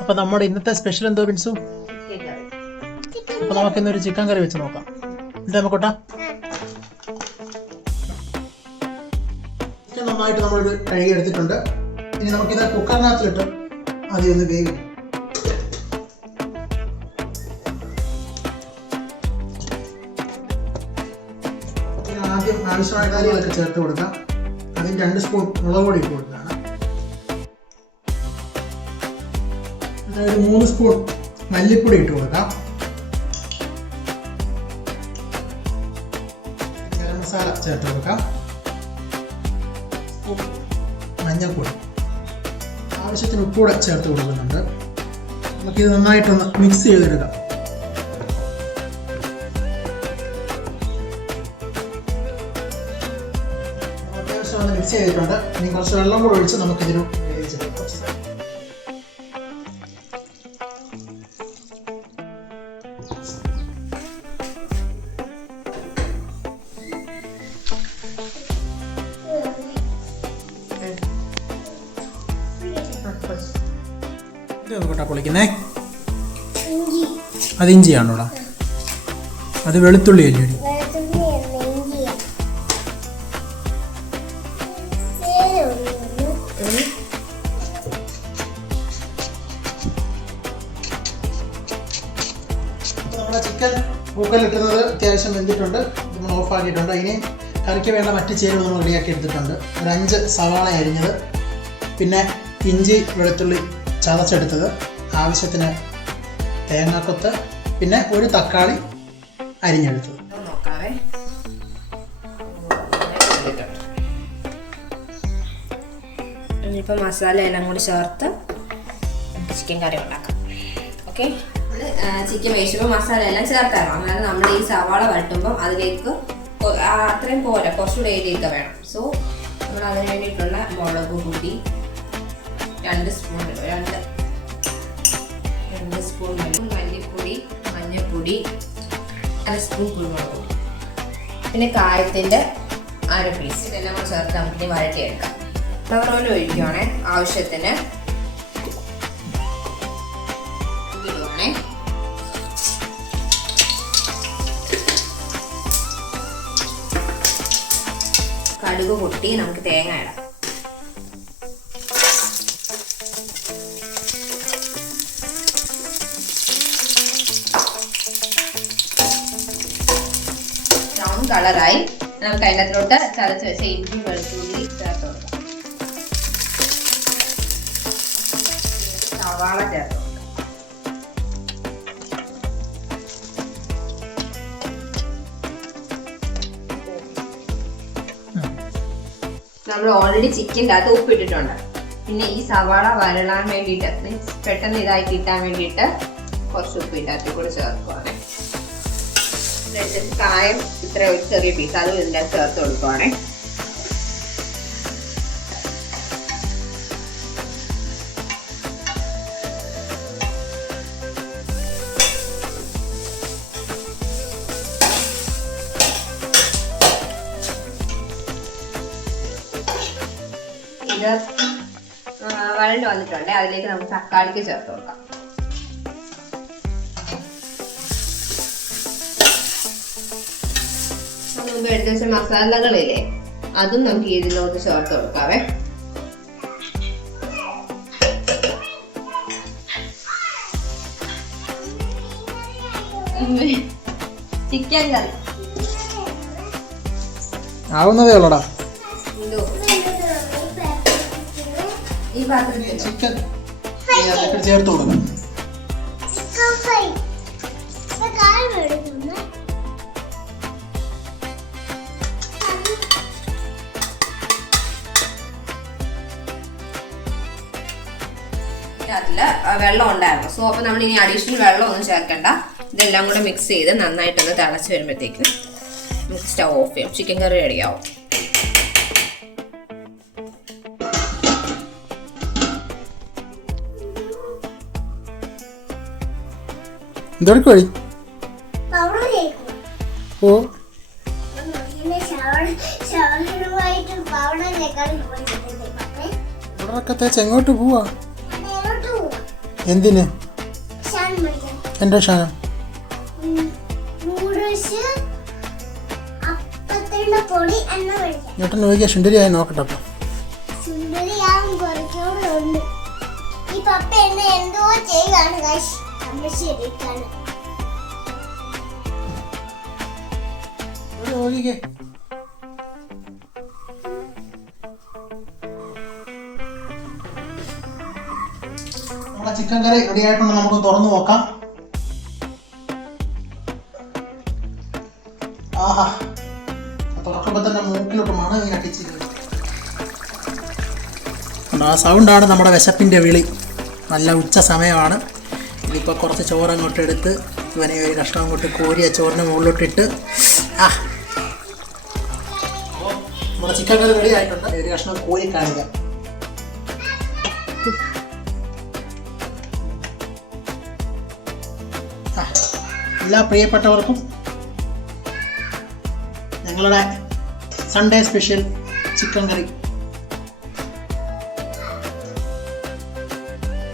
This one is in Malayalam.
അപ്പൊ നമ്മുടെ ഇന്നത്തെ സ്പെഷ്യൽ എന്തോ ബിൻസു? അപ്പൊ നമുക്ക് ഇന്നൊരു ചിക്കൻ കറി വെച്ച് നോക്കാം. എന്താ നമുക്കോട്ടാ നന്നായിട്ട് നമ്മളൊരു കഴുകി എടുത്തിട്ടുണ്ട്. ഇനി നമുക്കിത് കുക്കറിനകത്തിലിട്ട് ആദ്യം ഒന്ന് വേവിക്കും. ആദ്യം ആവശ്യമായ കാര്യങ്ങളൊക്കെ ചേർത്ത് കൊടുക്കാം. അതിന് രണ്ട് സ്പൂൺ മുളക് പൊടി ഇട്ട് കൊടുക്കുകയാണ് അതായത് മൂന്ന് സ്പൂൺ മല്ലിപ്പൊടി ഇട്ട് കൊടുക്കാം. ഗരം മസാല ചേർത്ത് കൊടുക്കാം. മഞ്ഞൾപ്പൊടി. ആവശ്യത്തിന് ഉപ്പൂടെ ചേർത്ത് കൊടുക്കുന്നുണ്ട്. നമുക്കിത് നന്നായിട്ടൊന്ന് മിക്സ് ചെയ്തെടുക്കാം. അത്യാവശ്യം ഒന്ന് മിക്സ് ചെയ്തിട്ടുണ്ട്. ഇനി കുറച്ച് വെള്ളം കൂടെ ഒഴിച്ച് നമുക്കിതിന് വേവിച്ചെടുക്കാം. നോക്കട്ടെ പൊളിക്കുന്നേ. അത് ഇഞ്ചിയാണോടാ? അത് വെളുത്തുള്ളി അല്ലേ? നമ്മുടെ ചിക്കൻ കുക്കറിലിട്ടുന്നത് അത്യാവശ്യം വെന്തിട്ടുണ്ട്. ഇത് നമ്മൾ ഓഫ് ആക്കിയിട്ടുണ്ട്. ഇനി കറിക്ക് വേണ്ട മറ്റു ചേരുവ നമ്മൾ റെഡിയാക്കി എടുത്തിട്ടുണ്ട്. ഒരു അഞ്ച് സവാള അരിഞ്ഞത്. പിന്നെ ഇഞ്ചി വെളുത്തുള്ളി ചതച്ചെടുത്തത്. ആവശ്യത്തിന് തേങ്ങാക്കൊത്ത് പിന്നെ ഒരു തക്കാളി അരിഞ്ഞെടുത്തത് നോക്കാവേ. ഇനിയിപ്പോൾ മസാല എല്ലാം കൂടി ചേർത്ത് ചിക്കൻ കറി ഉണ്ടാക്കാം. ഓക്കെ? ചിക്കൻ വേവിച്ചപ്പോൾ മസാല എല്ലാം ചേർത്തായിരുന്നു. അന്നേരം നമ്മൾ ഈ സവാള വരട്ടുമ്പോൾ അതിലേക്ക് അത്രയും പോരാ കുറച്ചുകൂടെ ഏരിയൊക്കെ വേണം. സോ നമ്മൾ അതിന് വേണ്ടിയിട്ടുള്ള മുളക് പൊടി രണ്ട് സ്പൂൺ ഇടും രണ്ട് രണ്ട് സ്പൂൺ മല്ലി- മല്ലിപ്പൊടി മഞ്ഞൾപ്പൊടി അര സ്പൂൺ കുരുമുളക് പൊടി. പിന്നെ കായത്തിന്റെ അര പീസ് ഇതെല്ലാം കൂടെ ചേർത്ത് നമുക്ക് വഴറ്റിയെടുക്കാം. ഫ്ലവർ ഓയിൽ ഒഴിക്കുവാണേ ആവശ്യത്തിന് കടുക് പൊട്ടി നമുക്ക് തേങ്ങ ഇടാം. ബ്രൗൺ കളറായി നമുക്ക് അതിനകത്തോട്ട് ചതച്ച് വെച്ച ഇഞ്ചി വെളുത്തുള്ളി ചേർത്ത് കൊടുക്കാം. സവാള ചേർത്ത് നമ്മൾ ഓൾറെഡി ചിക്കന്റെ അകത്ത് ഉപ്പിട്ടിട്ടുണ്ട്. പിന്നെ ഈ സവാള വരളാൻ വേണ്ടിയിട്ട് മീൻസ് പെട്ടെന്ന് ഇതായി കിട്ടാൻ വേണ്ടിയിട്ട് കുറച്ച് ഉപ്പ് അതിൽ കൂടെ ചേർക്കുവാണ്. എന്നിട്ട് കായം ഇത്ര ഒരു ചെറിയ പീസ് അതും ഇതിന്റെ ചേർത്ത് കൊടുക്കുവാണേ. ഇത് ആ, വഴണ്ട് അതിലേക്ക് നമുക്ക് തക്കാളിക്ക് ചേർത്ത് കൊടുക്കാം. മുമ്പ് എടുത്ത് വെച്ച മസാലകളില്ലേ? അതും നമുക്ക് ഇതിലോട്ട് ചേർത്ത് കൊടുക്കാവേ. ചിക്കൻ കറി. ആവുന്നതേ ഉള്ളടാ. ഈ പാത്രത്തിൽ. ചിക്കൻ. ചേർത്ത് കൊടുക്കണം. ഇതിനകത്തിൽ വെള്ളം ഉണ്ടായിരുന്നു. സോ അപ്പോൾ നമ്മൾ ഇനി അഡീഷണൽ വെള്ളം ഒന്നും ചേർക്കണ്ട. ഇതെല്ലാം കൂടെ മിക്സ് ചെയ്ത് നന്നായിട്ടൊന്ന് തിളച്ച് വരുമ്പോഴത്തേക്ക് നമുക്ക് സ്റ്റൗ ഓഫ് ചെയ്യാം. ചിക്കൻ കറി റെഡിയാവും ആവും. വഴി. ഓ. എങ്ങോട്ട് പോവാ? എന്തിന്? എന്താ ഷാനം? ചേട്ടൻ നോക്കിയാൽ സുന്ദരിയായി നോക്കട്ടെ അപ്പം. സുന്ദരിയാവും നമ്മളെ ചിക്കൻ കറി റെഡി ആയിട്ടുണ്ട് നമുക്ക് തുറന്നു നോക്കാം. ആഹാ തുറക്കുമ്പോൾ തന്നെ മൂക്കിലോട്ട് മണം അടിച്ചിരിക്കുന്നത്. ആ സൗണ്ടാണ് നമ്മുടെ വിശപ്പിന്റെ വിളി. നല്ല ഉച്ച സമയമാണ്. ഇനിയിപ്പോൾ കുറച്ച് ചോറ് അങ്ങോട്ട് എടുത്ത് ഇവനെ ഒരു കഷ്ണം അങ്ങോട്ട് കോരിയ ചോറിന് മുകളിലോട്ടിട്ട് ആ. നമ്മുടെ ചിക്കൻ കറി റെഡി ആയിട്ടുണ്ട്. ഒരു കഷ്ണം കോരി കാണിക്കാം. എല്ലാ പ്രിയപ്പെട്ടവർക്കും ഞങ്ങളുടെ സൺഡേ സ്പെഷ്യൽ ചിക്കൻ കറി